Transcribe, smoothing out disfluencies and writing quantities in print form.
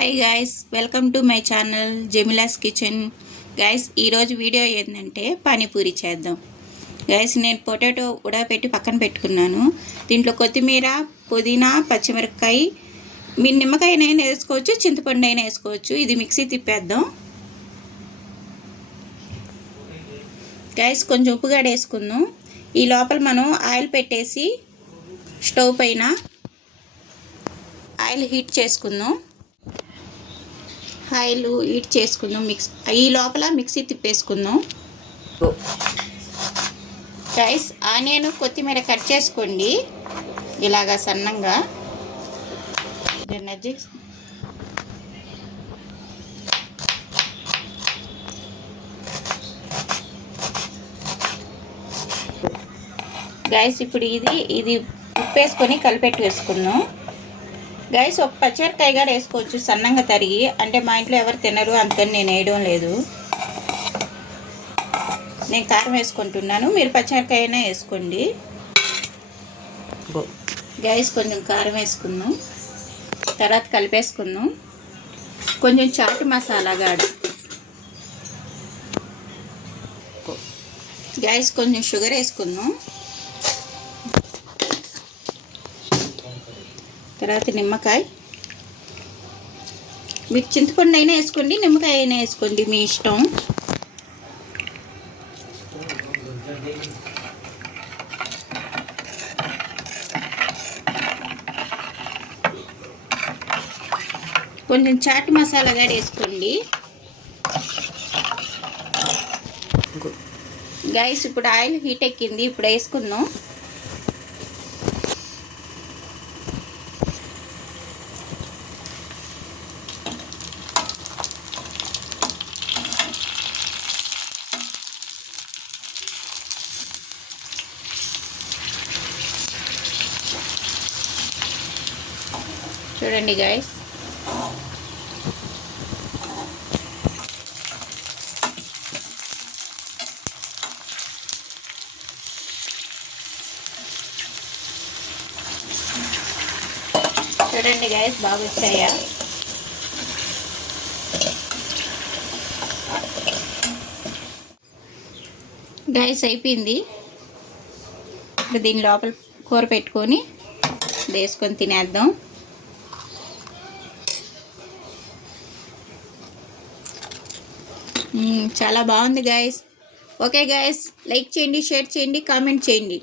Hi guys, welcome to my channel Jemila's kitchen. Guys, ఈరోజు video ఏంటంటే పానీపూరి చేద్దాం. గైస్, నేను పొటాటో ఉడకపెట్టి పక్కన పెట్టుకున్నాను. దీంట్లో కొత్తిమీర, పుదీనా, పచ్చిమిరపకాయ, మీ నిమ్మకాయనైనా వేసుకోవచ్చు, చింతపండు అయినా వేసుకోవచ్చు. ఇది మిక్సీ తిప్పేద్దాం. గైస్, కొంచెం ఉప్పుగాడ వేసుకుందాం. ఈ లోపల మనం ఆయిల్ పెట్టేసి స్టవ్ పైన ఆయిల్ హీట్ చేసుకుందాం. ఆయిల్ హీట్ చేసుకుందాం. ఈ లోపల మిక్సీ తిప్పేసుకుందాం. గైస్, ఆనియన్, కొత్తిమీర కట్ చేసుకోండి ఇలాగా సన్నంగా. గైస్, ఇప్పుడు ఇది ఉప్పు వేసుకొని కలిపెట్టి వేసుకుందాం. గైస్, ఒక పచ్చిమిరపకాయ కూడా వేసుకోవచ్చు సన్నంగా తరిగి. అంటే మా ఇంట్లో ఎవరు తినరు, అందుకని నేను వేయడం లేదు. నేను కారం వేసుకుంటున్నాను, మీరు పచ్చిమిరపకాయ అయినా వేసుకోండి. గైస్, కొంచెం కారం వేసుకుందాం. తర్వాత కలిపేసుకుందాం. కొంచెం చాట్ మసాలా గాడు. గైస్, కొంచెం షుగర్ వేసుకుందాం. తర్వాత నిమ్మకాయ. మీరు చింతపండు అయినా వేసుకోండి, నిమ్మకాయ అయినా వేసుకోండి, మీ ఇష్టం. కొంచెం చాట్ మసాలా కూడా వేసుకోండి. గైస్, ఇప్పుడు ఆయిల్ హీట్ ఎక్కింది, ఇప్పుడు వేసుకుందాం. చూడండి గైస్, చూడండి గైస్, బాగా వచ్చాయా? గైస్, అయిపోయింది. ఇప్పుడు దీని లోపల కూర పెట్టుకొని వేసుకొని తినేద్దాం. చాలా బాగుంది గైస్. ఓకే గైస్, లైక్ చేయండి, షేర్ చేయండి, కామెంట్ చేయండి.